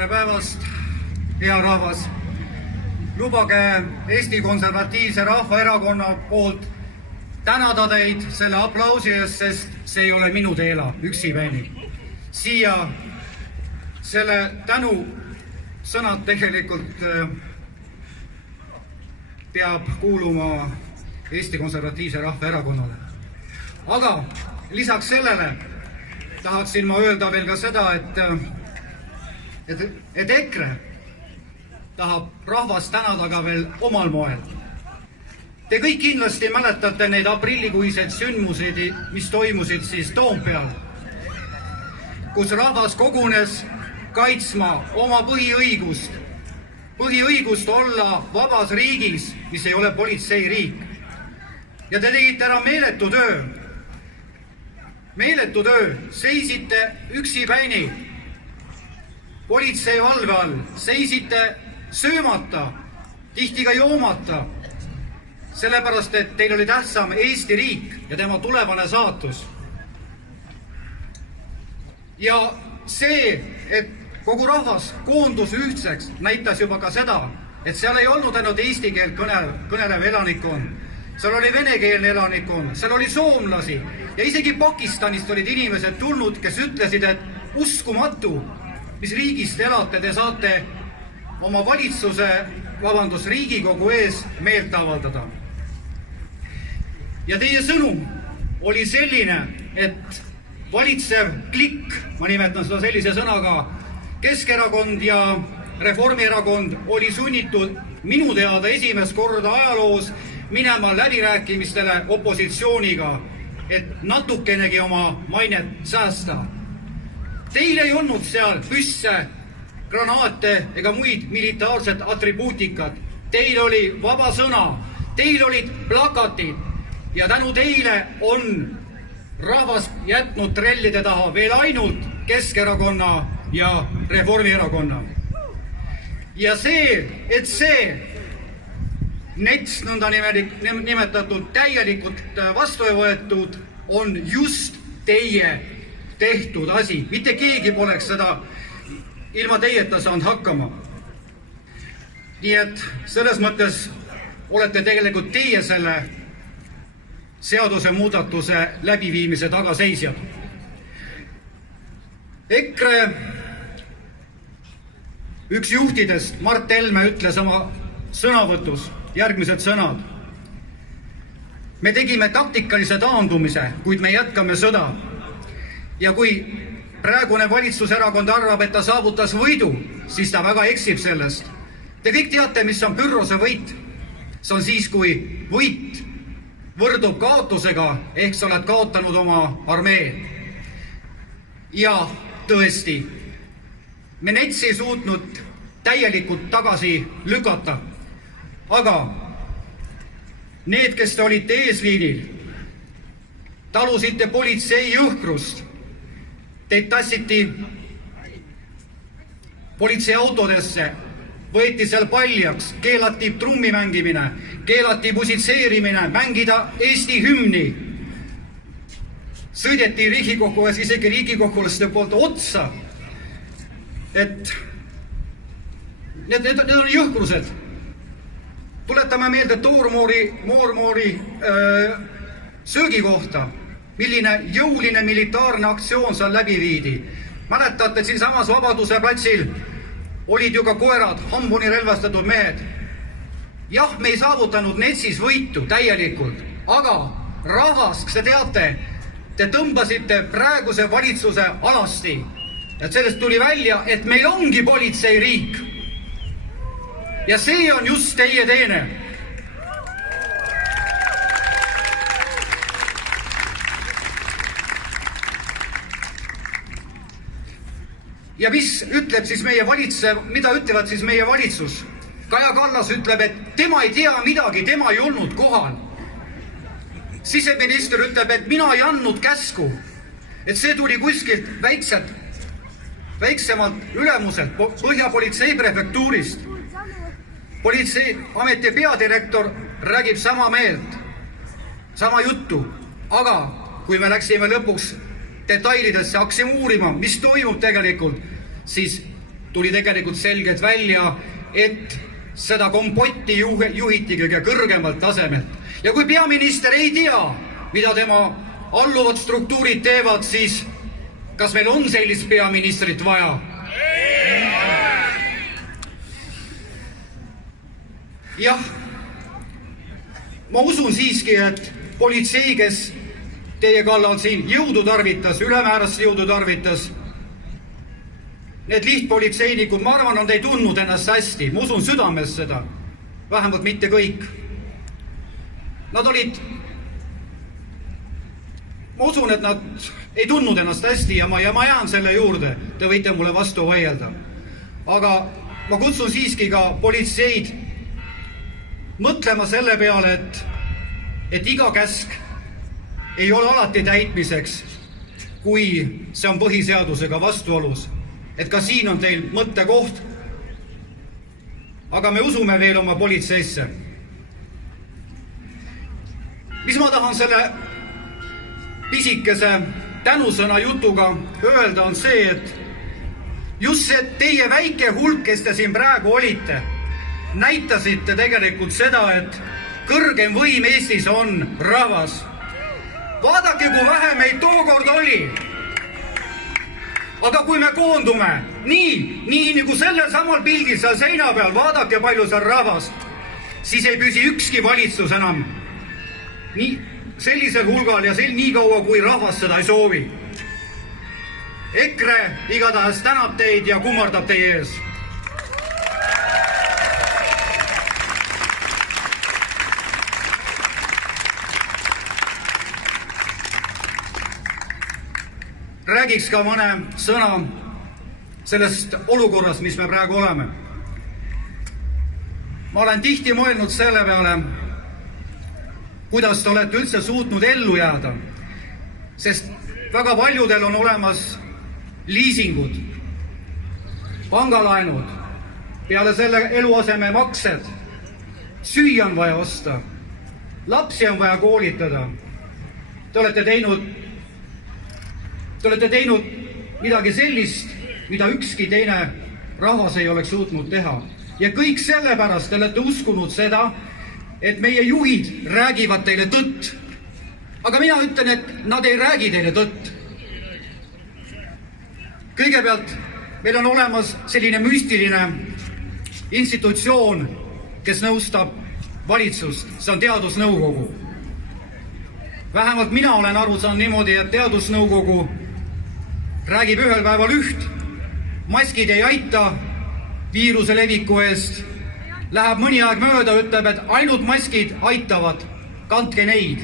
Tere päevast, hea rahvas! Lubage Eesti Konservatiivse Rahvaerakonna poolt tänada teid selle aplausi eest, sest see ei ole minu teela üksipäini. Siia selle tänu sõnad tegelikult peab kuuluma Eesti Konservatiivse Rahvaerakonnale. Aga lisaks sellele tahaksin ma öelda veel ka seda, et EKRE tahab rahvast tänada ka veel omal moel. Te kõik kindlasti mäletate neid aprillikuiseid sündmuseid, mis toimusid siis Toompeal, kus rahvas kogunes kaitsma oma põhiõigust olla vabas riigis, mis ei ole politseiriik. Ja te tegite ära meeletu töö, seisite üksipäini politsei valve all, seisite söömata, tihti ka joomata, sellepärast et teil oli tähtsam Eesti riik ja tema tulevane saatus. Ja see, et kogu rahvas koondus ühtseks, näitas juba ka seda, et seal ei olnud ainult eesti keelt kõnelev elanikkond, seal oli venekeelne elanikkond, seal oli soomlasi ja isegi Pakistanist olid inimesed tulnud, kes ütlesid, et uskumatu, mis riigis te elate, te saate oma Riigikogu ees meelt avaldada. Ja teie sõnum oli selline, et valitsev klikk, ma nimetan seda sellise sõnaga, Keskerakond ja Reformierakond oli sunnitud minu teada esimest korda ajaloos minema läbirääkimistele opositsiooniga, et natukenegi oma mainet säästa. Teil ei olnud seal püsse, granaate ega muid militaarset atribuutikat. Teil oli vaba sõna, teil olid plakatid ja tänu teile on rahvas jätnud trellide taha veel ainult Keskerakonna ja Reformierakonna. Ja see, et see NETS nõnda nimetatud täielikult vastu ei võetud, on just teie tehtud asi. Mitte keegi poleks seda ilma teieta saanud hakkama. Nii et selles mõttes olete tegelikult teie selle seaduse muudatuse läbiviimise tagaseisjad. EKRE üks juhtidest, Mart Helme, ütles oma sõnavõtus järgmised sõnad. Me tegime taktikalise taandumise, kuid me jätkame sõda. Ja kui praegune valitsuserakond arvab, et ta saavutas võidu, siis ta väga eksib sellest. Te kõik teate, mis on Pyrrhose võit. See on siis, kui võit võrdub kaotusega, ehk sa oled kaotanud oma armee. Ja tõesti, me NETS ei suutnud täielikult tagasi lükata. Aga need, kes te olite eesliinil, talusite politsei jõhkrust, teid tassiti politseiautodesse, võeti seal paljaks, keelati trummi mängimine, keelati musitseerimine, mängida Eesti hümni. Sõideti Riigikogues isegi riigikogulaste poolt otsa, et need on jõhkrused. Tuletame meelde Toormoori söögi kohta, milline jõuline militaarne aktsioon seal läbi viidi. Mäletate, et siin samas Vabaduse platsil olid ju ka koerad, hambuni relvastatud mehed. Jah, me ei saavutanud NETS-is võitu täielikult, aga rahvas, kas te teate, te tõmbasite praeguse valitsuse alasti. Et sellest tuli välja, et meil ongi politseiriik. Ja see on just teie teene. Ja mis ütleb siis meie mida ütlevad siis meie valitsus? Kaja Kallas ütleb, et tema ei tea midagi, tema ei olnud kohal. Siseminister ütleb, et mina ei andnud käsku, et see tuli kuskilt väiksemalt ülemuselt, Põhjapolitsei prefektuurist. Politseiameti peadirektor räägib sama meelt, sama juttu, aga kui me läksime lõpuks detailidesse, hakkasime uurima, mis toimub tegelikult, siis tuli tegelikult selgelt välja, et seda kompotti juhiti kõige kõrgemalt tasemelt. Ja kui peaminister ei tea, mida tema alluvad struktuurid teevad, siis kas meil on sellist peaministrit vaja? Jah, ma usun siiski, et politsei, kes teie kallal siin jõudu tarvitas, ülemäärast jõudu tarvitas, need lihtpolitseinikud, ma arvan, nad ei tundnud ennast hästi, ma usun südames seda, vähemalt mitte kõik. Nad olid, ma usun, et nad ei tundnud ennast hästi ja ma jään selle juurde, te võite mulle vastu vaielda. Aga ma kutsun siiski ka politseid mõtlema selle peale, et iga käsk ei ole alati täitmiseks, kui see on põhiseadusega vastuolus. Et ka siin on teil mõttekoht, aga me usume veel oma politseisse. Mis ma tahan selle pisikese tänusõna jutuga öelda on see, et just see teie väike hulk, kes te siin praegu olite, näitasite tegelikult seda, et kõrgem võim Eestis on rahvas. Vaadake, kui vähe meid tookord oli. Aga kui me koondume, nii nagu sellel samal pildil seal seina peal, vaadake, palju seal rahvast, siis ei püsi ükski valitsus enam nii sellisel hulgal ja nii kaua, kui rahvas seda ei soovi. EKRE igatahes tänab teid ja kummardab teie ees. Räägiks ka mõne sõna sellest olukorrast, mis me praegu oleme. Ma olen tihti mõelnud selle peale, kuidas te olete üldse suutnud ellu jääda, sest väga paljudel on olemas liisingud, pangalaenud, peale selle eluaseme maksed, süüa on vaja osta, lapsi on vaja koolitada. Te olete teinud midagi sellist, mida ükski teine rahvas ei oleks suutnud teha. Ja kõik sellepärast te olete uskunud seda, et meie juhid räägivad teile tõtt. Aga mina ütlen, et nad ei räägi teile tõtt. Kõigepealt meil on olemas selline müstiline institutsioon, kes nõustab valitsust. See on teadusnõukogu. Vähemalt mina olen aru saanud niimoodi, et teadusnõukogu räägib ühel päeval üht, maskid ei aita viiruse leviku eest, läheb mõni aeg mööda, ütleb, et ainult maskid aitavad, kandke neid.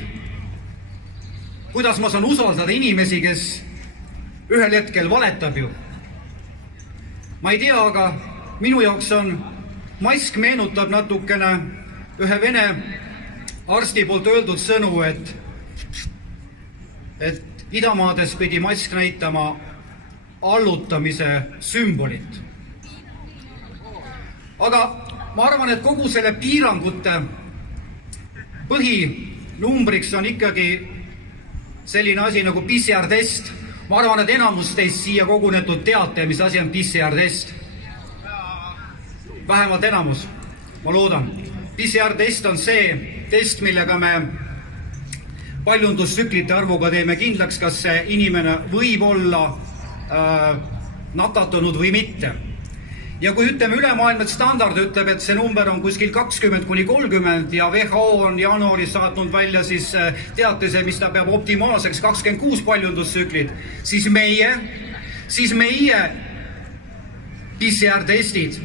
Kuidas ma saan usaldada inimesi, kes ühel hetkel valetab ju? Ma ei tea, aga minu jaoks on mask meenutab natukene ühe vene arsti poolt öeldud sõnu, et idamaades pidi mask näitama allutamise sümbolit. Aga ma arvan, et kogu selle piirangute põhinumbriks on ikkagi selline asi nagu PCR-test. Ma arvan, et enamus teist siia kogunetud teate, mis asi on PCR-test. Vähemalt enamus, ma loodan. PCR-test on see test, millega me paljundustsüklite arvuga teeme kindlaks, kas see inimene võib olla nakatunud või mitte. Ja kui ütleme ülemaailmne standard ütleb, et see number on kuskil 20–30 ja WHO on jaanuaris saatnud välja siis teatise, mis ta peab optimaalseks 26 paljundustsüklit, siis meie PCR-testid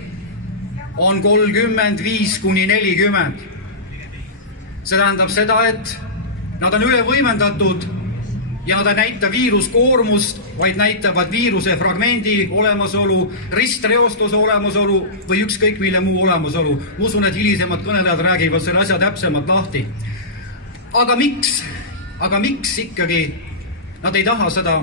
on 35–40. See tähendab seda, et nad on üle võimendatud ja nad ei näita viiruskoormust, vaid näitavad viiruse fragmendi olemasolu, ristreostuse olemasolu või ükskõik mille muu olemasolu. Ma usun, et hilisemad kõnelejad räägivad selle asja täpsemalt lahti. Aga miks ikkagi nad ei taha seda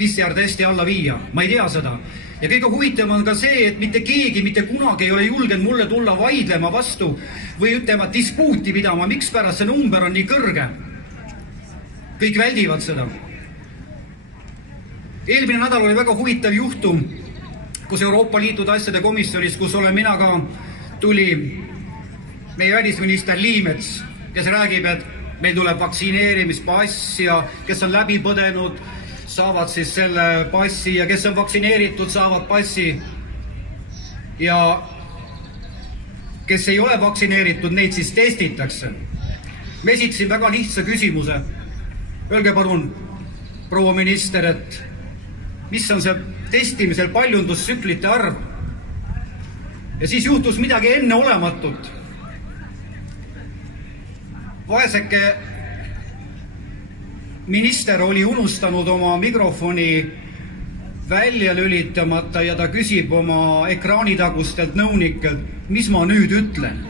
PCR-testi alla viia? Ma ei tea seda. Ja kõige huvitavam on ka see, et mitte keegi mitte kunagi ei ole julgenud mulle tulla vaidlema vastu või ütlema dispuuti pidama, miks pärast see number on nii kõrge. Kõik väldivad seda. Eelmine nädal oli väga huvitav juhtum, kus Euroopa Liitude asjade komisjonis, kus olen mina ka, tuli meie välisminister Liimets, kes räägib, et meil tuleb vaktsineerimispass ja kes on läbi põdenud, saavad siis selle passi ja kes on vaktsineeritud, saavad passi. Ja kes ei ole vaktsineeritud, neid siis testitakse. Me esitasin väga lihtsa küsimuse. Öelge palun, proua minister, et mis on see testimisel paljundustsüklite arv? Ja siis juhtus midagi enneolematut. Vaeseke minister oli unustanud oma mikrofoni välja lülitamata ja ta küsib oma ekraanitagustelt nõunikelt, mis ma nüüd ütlen.